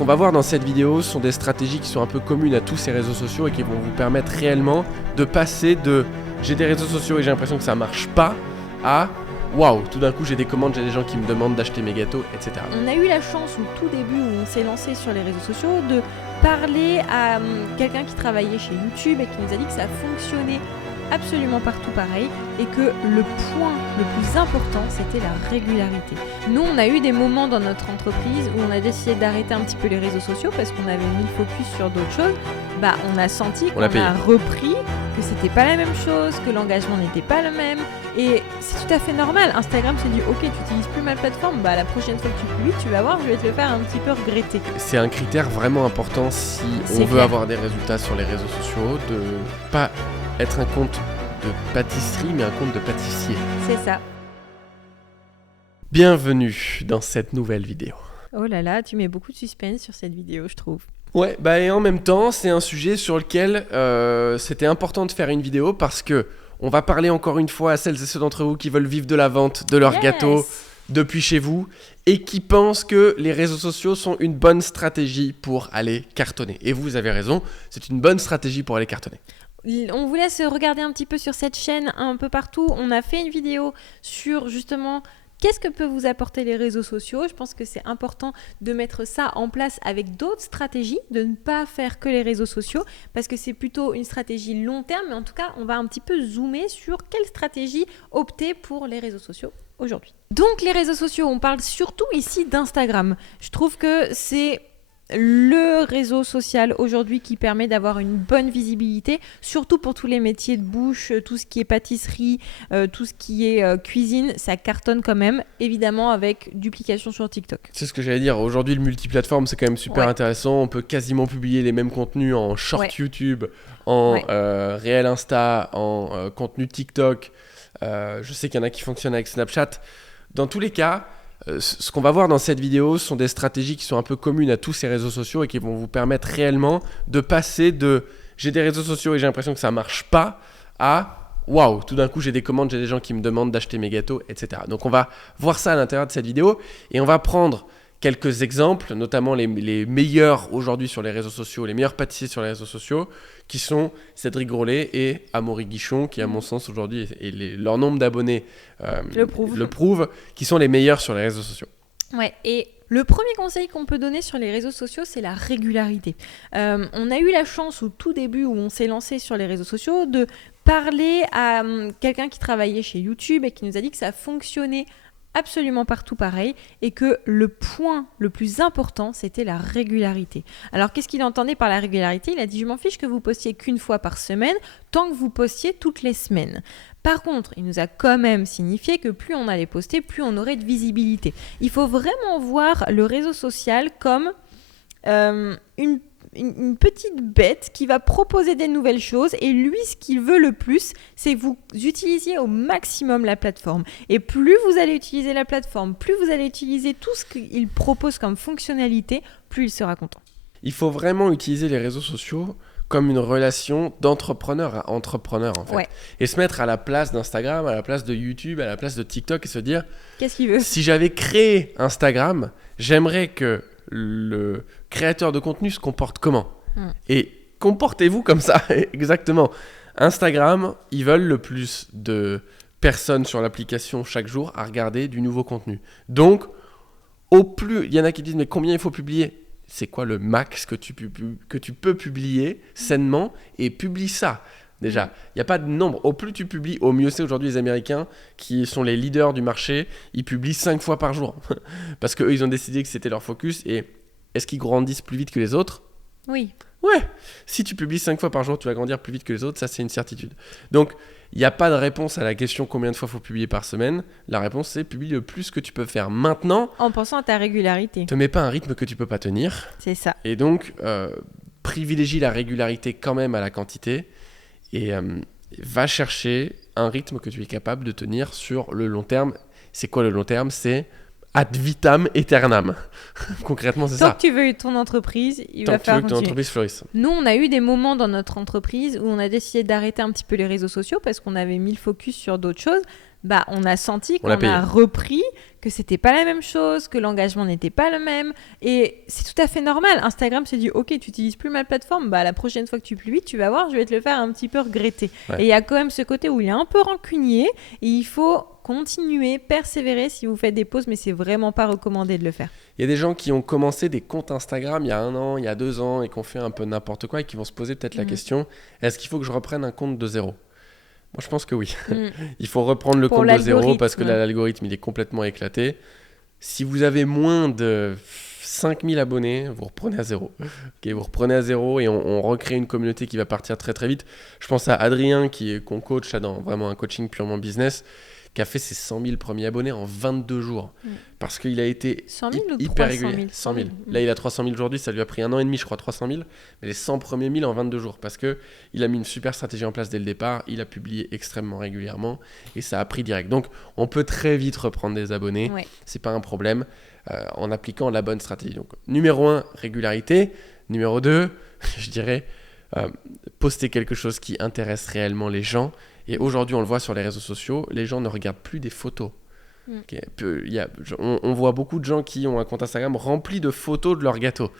qu'on va voir dans cette vidéo sont des stratégies qui sont un peu communes à tous ces réseaux sociaux et qui vont vous permettre réellement de passer de j'ai des réseaux sociaux et j'ai l'impression que ça marche pas à waouh, tout d'un coup j'ai des commandes, j'ai des gens qui me demandent d'acheter mes gâteaux, etc. On a eu la chance au tout début où on s'est lancé sur les réseaux sociaux de parler à quelqu'un qui travaillait chez YouTube et qui nous a dit que ça fonctionnait absolument partout pareil et que le point le plus important c'était la régularité. Nous on a eu des moments dans notre entreprise où on a décidé d'arrêter un petit peu les réseaux sociaux parce qu'on avait mis le focus sur d'autres choses. On a senti qu'on a repris, que c'était pas la même chose, que l'engagement n'était pas le même et c'est tout à fait normal. Instagram s'est dit ok, tu n'utilises plus ma plateforme, la prochaine fois que tu publies, tu vas voir, je vais te le faire un petit peu regretter. C'est un critère vraiment important si on veut avoir des résultats sur les réseaux sociaux, de pas être un compte de pâtisserie mais un compte de pâtissier. C'est ça. Bienvenue dans cette nouvelle vidéo. Oh là là, tu mets beaucoup de suspense sur cette vidéo, je trouve. Ouais, et en même temps, c'est un sujet sur lequel c'était important de faire une vidéo parce que on va parler encore une fois à celles et ceux d'entre vous qui veulent vivre de la vente de leurs gâteaux depuis chez vous et qui pensent que les réseaux sociaux sont une bonne stratégie pour aller cartonner. Et vous avez raison, c'est une bonne stratégie pour aller cartonner. On vous laisse regarder un petit peu sur cette chaîne un peu partout. On a fait une vidéo sur justement qu'est-ce que peut vous apporter les réseaux sociaux. Je pense que c'est important de mettre ça en place avec d'autres stratégies, de ne pas faire que les réseaux sociaux parce que c'est plutôt une stratégie long terme. Mais en tout cas, on va un petit peu zoomer sur quelle stratégie opter pour les réseaux sociaux aujourd'hui. Donc les réseaux sociaux, on parle surtout ici d'Instagram. Je trouve que c'est le réseau social aujourd'hui qui permet d'avoir une bonne visibilité, surtout pour tous les métiers de bouche, tout ce qui est pâtisserie, tout ce qui est cuisine, ça cartonne quand même, évidemment avec duplication sur TikTok. C'est ce que j'allais dire, aujourd'hui le multiplateforme c'est quand même super intéressant, on peut quasiment publier les mêmes contenus en short YouTube, en réel Insta, en contenu TikTok, je sais qu'il y en a qui fonctionnent avec Snapchat, dans tous les cas, ce qu'on va voir dans cette vidéo sont des stratégies qui sont un peu communes à tous ces réseaux sociaux et qui vont vous permettre réellement de passer de j'ai des réseaux sociaux et j'ai l'impression que ça marche pas à waouh, tout d'un coup j'ai des commandes, j'ai des gens qui me demandent d'acheter mes gâteaux, etc. Donc on va voir ça à l'intérieur de cette vidéo et on va prendre quelques exemples, notamment les meilleurs aujourd'hui sur les réseaux sociaux, les meilleurs pâtissiers sur les réseaux sociaux, qui sont Cédric Grolet et Amaury Guichon, qui à mon sens aujourd'hui, et leur nombre d'abonnés le prouve, qui sont les meilleurs sur les réseaux sociaux. Ouais, et le premier conseil qu'on peut donner sur les réseaux sociaux, c'est la régularité. On a eu la chance au tout début où on s'est lancé sur les réseaux sociaux de parler à quelqu'un qui travaillait chez YouTube et qui nous a dit que ça fonctionnait absolument partout pareil et que le point le plus important c'était la régularité. Alors qu'est-ce qu'il entendait par la régularité ? Il a dit je m'en fiche que vous postiez qu'une fois par semaine tant que vous postiez toutes les semaines. Par contre, il nous a quand même signifié que plus on allait poster, plus on aurait de visibilité. Il faut vraiment voir le réseau social comme une petite bête qui va proposer des nouvelles choses et lui, ce qu'il veut le plus, c'est que vous utilisiez au maximum la plateforme. Et plus vous allez utiliser la plateforme, plus vous allez utiliser tout ce qu'il propose comme fonctionnalité, plus il sera content. Il faut vraiment utiliser les réseaux sociaux comme une relation d'entrepreneur à entrepreneur en fait. Et se mettre à la place d'Instagram, à la place de YouTube, à la place de TikTok et se dire qu'est-ce qu'il veut ? Si j'avais créé Instagram, j'aimerais que le créateur de contenu se comporte comment ? Et comportez-vous comme ça, exactement. Instagram, ils veulent le plus de personnes sur l'application chaque jour à regarder du nouveau contenu. Donc, au plus, il y en a qui disent mais combien il faut publier ? C'est quoi le max que tu peux publier sainement et publie ça. Déjà, il n'y a pas de nombre. Au plus tu publies, au mieux c'est. Aujourd'hui les Américains qui sont les leaders du marché, ils publient 5 fois par jour. Parce qu'eux, ils ont décidé que c'était leur focus. Et est-ce qu'ils grandissent plus vite que les autres ? Oui. Ouais. Si tu publies 5 fois par jour, tu vas grandir plus vite que les autres. Ça, c'est une certitude. Donc, il n'y a pas de réponse à la question combien de fois il faut publier par semaine. La réponse, c'est publie le plus que tu peux faire maintenant. En pensant à ta régularité. Te mets pas un rythme que tu peux pas tenir. C'est ça. Et donc, privilégie la régularité quand même à la quantité. Et va chercher un rythme que tu es capable de tenir sur le long terme. C'est quoi le long terme ? C'est ad vitam aeternam. Concrètement, c'est ça. Tant que tu veux ton entreprise, il va falloir continuer. Tant que tu veux que ton entreprise fleurisse. Nous, on a eu des moments dans notre entreprise où on a décidé d'arrêter un petit peu les réseaux sociaux parce qu'on avait mis le focus sur d'autres choses. on a senti qu'on a repris, que c'était pas la même chose, que l'engagement n'était pas le même. Et c'est tout à fait normal. Instagram s'est dit, ok, tu n'utilises plus ma plateforme, la prochaine fois que tu publies, tu vas voir, je vais te le faire un petit peu regretter. Ouais. Et il y a quand même ce côté où il est un peu rancunier et il faut continuer, persévérer si vous faites des pauses, mais c'est vraiment pas recommandé de le faire. Il y a des gens qui ont commencé des comptes Instagram il y a 1 an, il y a 2 ans et qui ont fait un peu n'importe quoi et qui vont se poser peut-être la question, est-ce qu'il faut que je reprenne un compte de zéro ? Moi, je pense que oui. Il faut reprendre le compte de zéro parce que l'algorithme, il est complètement éclaté. Si vous avez moins de 5000 abonnés, vous reprenez à zéro. Okay, vous reprenez à zéro et on recrée une communauté qui va partir très très vite. Je pense à Adrien qu'on coach là, dans vraiment un coaching purement business, qui a fait ses 100 000 premiers abonnés en 22 jours. Parce qu'il a été 100 000 hyper régulier. 100 000. Là, il a 300 000 aujourd'hui. Ça lui a pris 1 an et demi, je crois, 300 000. Mais les 100 premiers 1000 en 22 jours. Parce qu'il a mis une super stratégie en place dès le départ. Il a publié extrêmement régulièrement. Et ça a pris direct. Donc, on peut très vite reprendre des abonnés. Ouais. C'est pas un problème en appliquant la bonne stratégie. Donc, numéro 1, régularité. Numéro 2, je dirais, poster quelque chose qui intéresse réellement les gens. Et aujourd'hui, on le voit sur les réseaux sociaux, les gens ne regardent plus des photos. Okay. On voit beaucoup de gens qui ont un compte Instagram rempli de photos de leur gâteau.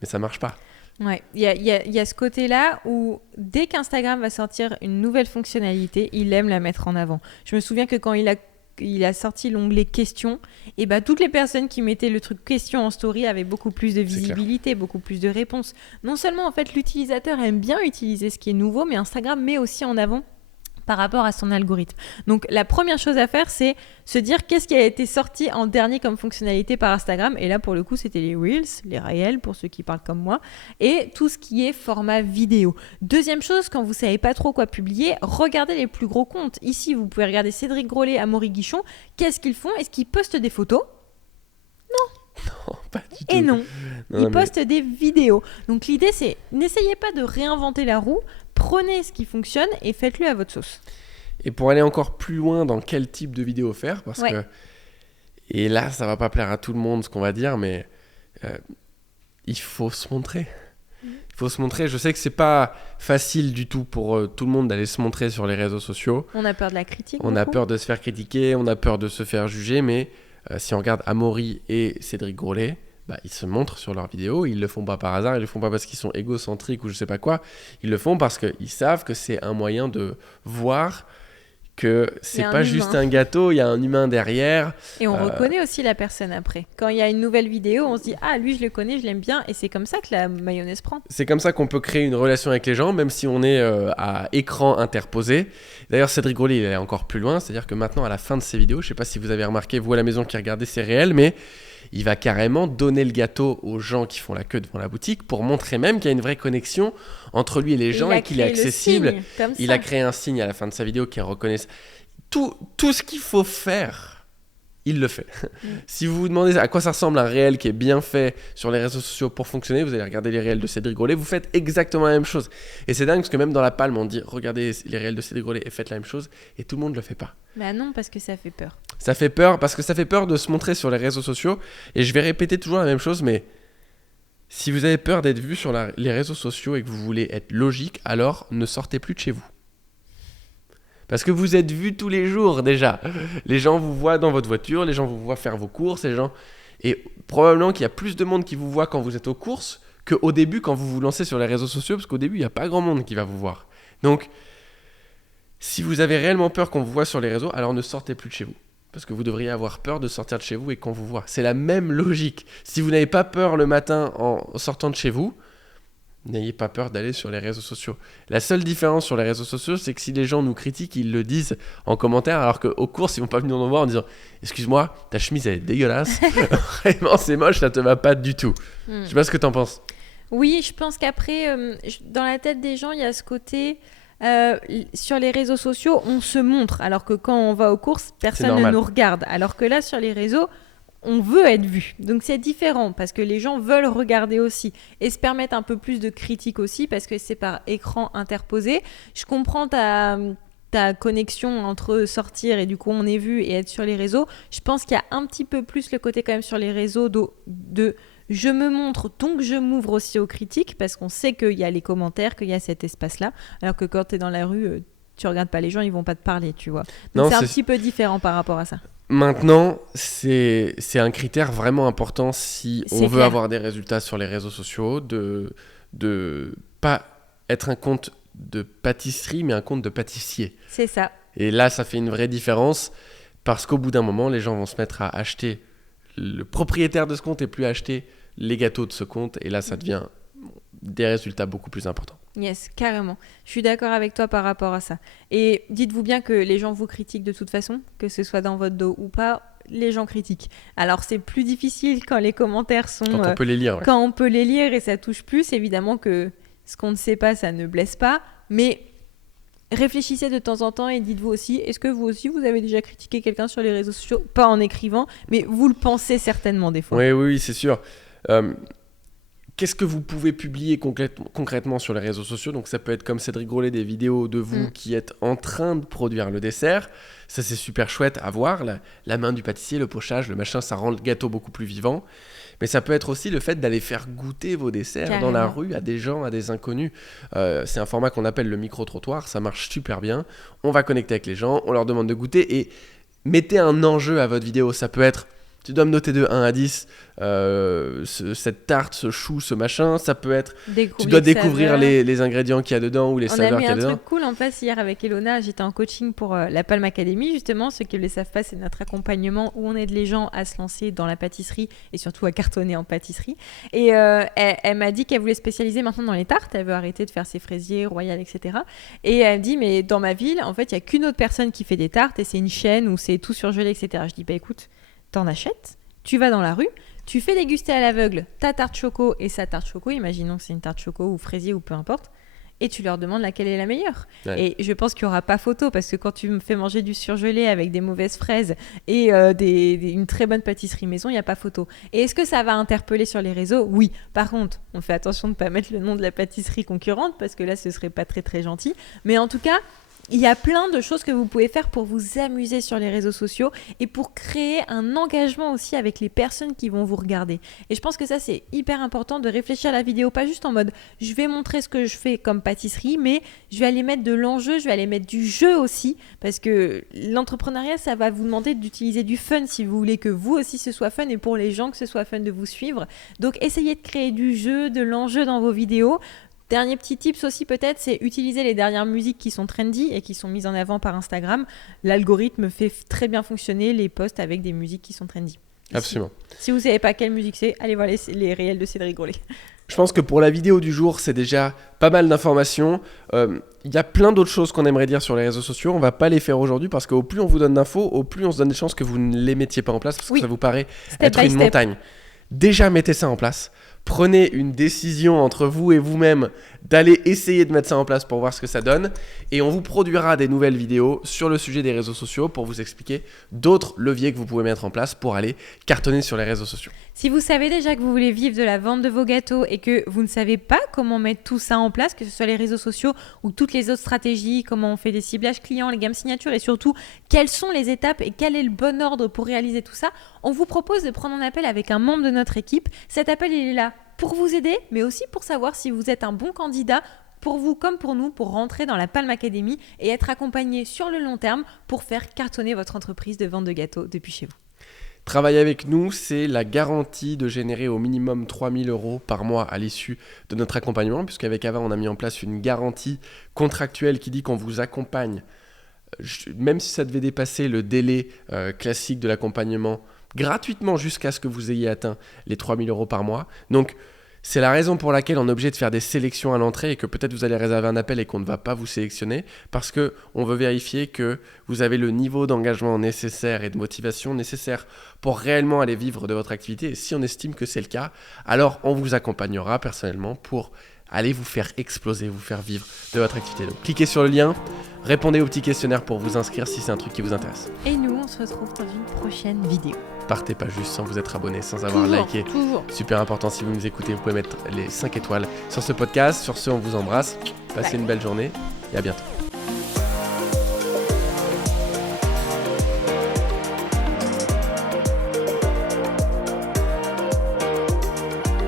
Mais ça ne marche pas. Ouais, il y a ce côté-là où dès qu'Instagram va sortir une nouvelle fonctionnalité, il aime la mettre en avant. Je me souviens que quand il a sorti l'onglet questions, et toutes les personnes qui mettaient le truc questions en story avaient beaucoup plus de visibilité, beaucoup plus de réponses. Non seulement en fait l'utilisateur aime bien utiliser ce qui est nouveau, mais Instagram met aussi en avant par rapport à son algorithme. Donc la première chose à faire, c'est se dire qu'est-ce qui a été sorti en dernier comme fonctionnalité par Instagram. Et là, pour le coup, c'était les Reels, les réels, pour ceux qui parlent comme moi, et tout ce qui est format vidéo. Deuxième chose, quand vous ne savez pas trop quoi publier, regardez les plus gros comptes. Ici, vous pouvez regarder Cédric Grolet, Amaury Guichon. Qu'est-ce qu'ils font ? Est-ce qu'ils postent des photos ? Non, pas du tout. Et non, ils postent des vidéos. Donc l'idée, c'est n'essayez pas de réinventer la roue, prenez ce qui fonctionne et faites-le à votre sauce. Et pour aller encore plus loin dans quel type de vidéo faire, parce que, et là, ça va pas plaire à tout le monde ce qu'on va dire, mais il faut se montrer. Il faut se montrer. Je sais que c'est pas facile du tout pour tout le monde d'aller se montrer sur les réseaux sociaux. On a peur de la critique. On a peur de se faire critiquer, on a peur de se faire juger, mais si on regarde Amaury et Cédric Grolet, ils se montrent sur leurs vidéos, ils le font pas par hasard, ils le font pas parce qu'ils sont égocentriques ou je sais pas quoi, ils le font parce qu'ils savent que c'est un moyen de voir que c'est pas juste un gâteau, il y a un humain derrière. Et on reconnaît aussi la personne après. Quand il y a une nouvelle vidéo, on se dit « Ah, lui, je le connais, je l'aime bien » et c'est comme ça que la mayonnaise prend. C'est comme ça qu'on peut créer une relation avec les gens, même si on est à écran interposé. D'ailleurs, Cédric Grolet, il est encore plus loin, c'est-à-dire que maintenant, à la fin de ses vidéos, je sais pas si vous avez remarqué, vous à la maison qui regardez, c'est réel, mais il va carrément donner le gâteau aux gens qui font la queue devant la boutique pour montrer même qu'il y a une vraie connexion entre lui et les gens et qu'il est accessible. Il a créé un signe à la fin de sa vidéo qui reconnaît tout ce qu'il faut faire. Il le fait. Si vous vous demandez à quoi ça ressemble un réel qui est bien fait sur les réseaux sociaux pour fonctionner, vous allez regarder les réels de Cédric Grolet, vous faites exactement la même chose. Et c'est dingue parce que même dans la palme, on dit regardez les réels de Cédric Grolet et faites la même chose et tout le monde ne le fait pas. Bah non, parce que ça fait peur. Ça fait peur parce que ça fait peur de se montrer sur les réseaux sociaux. Et je vais répéter toujours la même chose, mais si vous avez peur d'être vu sur les réseaux sociaux et que vous voulez être logique, alors ne sortez plus de chez vous. Parce que vous êtes vu tous les jours déjà. Les gens vous voient dans votre voiture, les gens vous voient faire vos courses, et probablement qu'il y a plus de monde qui vous voit quand vous êtes aux courses qu'au début quand vous vous lancez sur les réseaux sociaux, parce qu'au début, il n'y a pas grand monde qui va vous voir. Donc, si vous avez réellement peur qu'on vous voit sur les réseaux, alors ne sortez plus de chez vous. Parce que vous devriez avoir peur de sortir de chez vous et qu'on vous voit. C'est la même logique. Si vous n'avez pas peur le matin en sortant de chez vous, n'ayez pas peur d'aller sur les réseaux sociaux. La seule différence sur les réseaux sociaux, c'est que si les gens nous critiquent, ils le disent en commentaire, alors qu'aux courses, ils vont pas venir nous voir en disant « Excuse-moi, ta chemise, elle est dégueulasse. Vraiment, c'est moche, ça te va pas du tout. » Je sais pas ce que t'en penses. Oui, je pense qu'après, dans la tête des gens, il y a ce côté... sur les réseaux sociaux, on se montre, alors que quand on va aux courses, personne ne nous regarde. Alors que là, sur les réseaux, on veut être vu. Donc c'est différent, parce que les gens veulent regarder aussi et se permettre un peu plus de critique aussi, parce que c'est par écran interposé. Je comprends ta connexion entre sortir et du coup on est vu et être sur les réseaux. Je pense qu'il y a un petit peu plus le côté quand même sur les réseaux de je me montre, donc je m'ouvre aussi aux critiques, parce qu'on sait qu'il y a les commentaires, qu'il y a cet espace-là, alors que quand tu es dans la rue, tu regardes pas les gens, ils vont pas te parler, tu vois. Donc Non, c'est un petit peu différent par rapport à ça. Maintenant, c'est un critère vraiment important si on veut clair. avoir des résultats sur les réseaux sociaux, de pas être un compte de pâtisserie, mais un compte de pâtissier. C'est ça. Et là, ça fait une vraie différence parce qu'au bout d'un moment, les gens vont se mettre à acheter. Le propriétaire de ce compte et plus acheter les gâteaux de ce compte. Et là, ça devient des résultats beaucoup plus importants. Yes, carrément. Je suis d'accord avec toi par rapport à ça. Et dites-vous bien que les gens vous critiquent de toute façon, que ce soit dans votre dos ou pas, les gens critiquent. Alors c'est plus difficile quand les commentaires sont... Quand on peut les lire. Ouais. Quand on peut les lire et ça touche plus, évidemment que ce qu'on ne sait pas, ça ne blesse pas. Mais réfléchissez de temps en temps et dites-vous aussi, est-ce que vous aussi, vous avez déjà critiqué quelqu'un sur les réseaux sociaux? Pas en écrivant, mais vous le pensez certainement des fois. Oui, c'est sûr. Qu'est-ce que vous pouvez publier concrètement sur les réseaux sociaux? Donc ça peut être comme Cédric Grolet, des vidéos de vous qui êtes en train de produire le dessert. Ça c'est super chouette à voir, la main du pâtissier, le pochage, le machin, ça rend le gâteau beaucoup plus vivant. Mais ça peut être aussi le fait d'aller faire goûter vos desserts Carrément. dans la rue à des gens, à des inconnus. C'est un format qu'on appelle le micro-trottoir, ça marche super bien. On va connecter avec les gens, on leur demande de goûter et mettez un enjeu à votre vidéo. Ça peut être, tu dois me noter de 1 à 10 cette tarte, ce chou, ce machin. Ça peut être, tu dois découvrir les ingrédients qu'il y a dedans ou les saveurs qu'il y a dedans. On a mis un truc cool en place hier avec Elona. J'étais en coaching pour la Palme Academy, justement. Ceux qui ne le savent pas, c'est notre accompagnement où on aide les gens à se lancer dans la pâtisserie et surtout à cartonner en pâtisserie. Et elle m'a dit qu'elle voulait spécialiser maintenant dans les tartes. Elle veut arrêter de faire ses fraisiers, royales, etc. Et elle me dit, mais dans ma ville, en fait, il n'y a qu'une autre personne qui fait des tartes et c'est une chaîne où c'est tout surgelé, etc. Je dis, bah écoute, t'en achètes, tu vas dans la rue, tu fais déguster à l'aveugle ta tarte choco et sa tarte choco, imaginons que c'est une tarte choco ou fraisier ou peu importe, et tu leur demandes laquelle est la meilleure. Ouais. Et je pense qu'il n'y aura pas photo, parce que quand tu me fais manger du surgelé avec des mauvaises fraises et une très bonne pâtisserie maison, il n'y a pas photo. Et est-ce que ça va interpeller sur les réseaux? Oui. Par contre, on fait attention de ne pas mettre le nom de la pâtisserie concurrente, parce que là, ce ne serait pas très très gentil. Mais en tout cas, il y a plein de choses que vous pouvez faire pour vous amuser sur les réseaux sociaux et pour créer un engagement aussi avec les personnes qui vont vous regarder. Et je pense que ça, c'est hyper important de réfléchir à la vidéo, pas juste en mode « je vais montrer ce que je fais comme pâtisserie », mais je vais aller mettre de l'enjeu, je vais aller mettre du jeu aussi, parce que l'entrepreneuriat, ça va vous demander d'utiliser du fun si vous voulez que vous aussi ce soit fun et pour les gens que ce soit fun de vous suivre. Donc, essayez de créer du jeu, de l'enjeu dans vos vidéos. Dernier petit tips aussi peut-être, c'est utiliser les dernières musiques qui sont trendy et qui sont mises en avant par Instagram. L'algorithme fait très bien fonctionner les posts avec des musiques qui sont trendy. Absolument. Si vous ne savez pas quelle musique c'est, allez voir les réels de Cédric Grolet. Je pense que pour la vidéo du jour, c'est déjà pas mal d'informations. Il y a plein d'autres choses qu'on aimerait dire sur les réseaux sociaux. On ne va pas les faire aujourd'hui parce qu'au plus on vous donne d'infos, au plus on se donne des chances que vous ne les mettiez pas en place parce que ça vous paraît être une montagne. Déjà, mettez ça en place. Prenez une décision entre vous et vous-même d'aller essayer de mettre ça en place pour voir ce que ça donne. Et on vous produira des nouvelles vidéos sur le sujet des réseaux sociaux pour vous expliquer d'autres leviers que vous pouvez mettre en place pour aller cartonner sur les réseaux sociaux. Si vous savez déjà que vous voulez vivre de la vente de vos gâteaux et que vous ne savez pas comment mettre tout ça en place, que ce soit les réseaux sociaux ou toutes les autres stratégies, comment on fait des ciblages clients, les gammes signatures et surtout quelles sont les étapes et quel est le bon ordre pour réaliser tout ça, on vous propose de prendre un appel avec un membre de notre équipe. Cet appel, il est là pour vous aider, mais aussi pour savoir si vous êtes un bon candidat pour vous comme pour nous, pour rentrer dans la Palme Academy et être accompagné sur le long terme pour faire cartonner votre entreprise de vente de gâteaux depuis chez vous. Travailler avec nous, c'est la garantie de générer au minimum 3 000 € par mois à l'issue de notre accompagnement, puisqu'avec Ava, on a mis en place une garantie contractuelle qui dit qu'on vous accompagne, même si ça devait dépasser le délai classique de l'accompagnement, gratuitement jusqu'à ce que vous ayez atteint les 3 000 € par mois. Donc, c'est la raison pour laquelle on est obligé de faire des sélections à l'entrée et que peut-être vous allez réserver un appel et qu'on ne va pas vous sélectionner parce qu'on veut vérifier que vous avez le niveau d'engagement nécessaire et de motivation nécessaire pour réellement aller vivre de votre activité. Et si on estime que c'est le cas, alors on vous accompagnera personnellement pour aller vous faire exploser, vous faire vivre de votre activité. Donc cliquez sur le lien, répondez au petit questionnaire pour vous inscrire si c'est un truc qui vous intéresse. Et nous, on se retrouve dans une prochaine vidéo. Partez pas juste sans vous être abonné, sans avoir liké. Super important, si vous nous écoutez, vous pouvez mettre les 5 étoiles sur ce podcast. Sur ce, on vous embrasse. Passez une belle journée et à bientôt.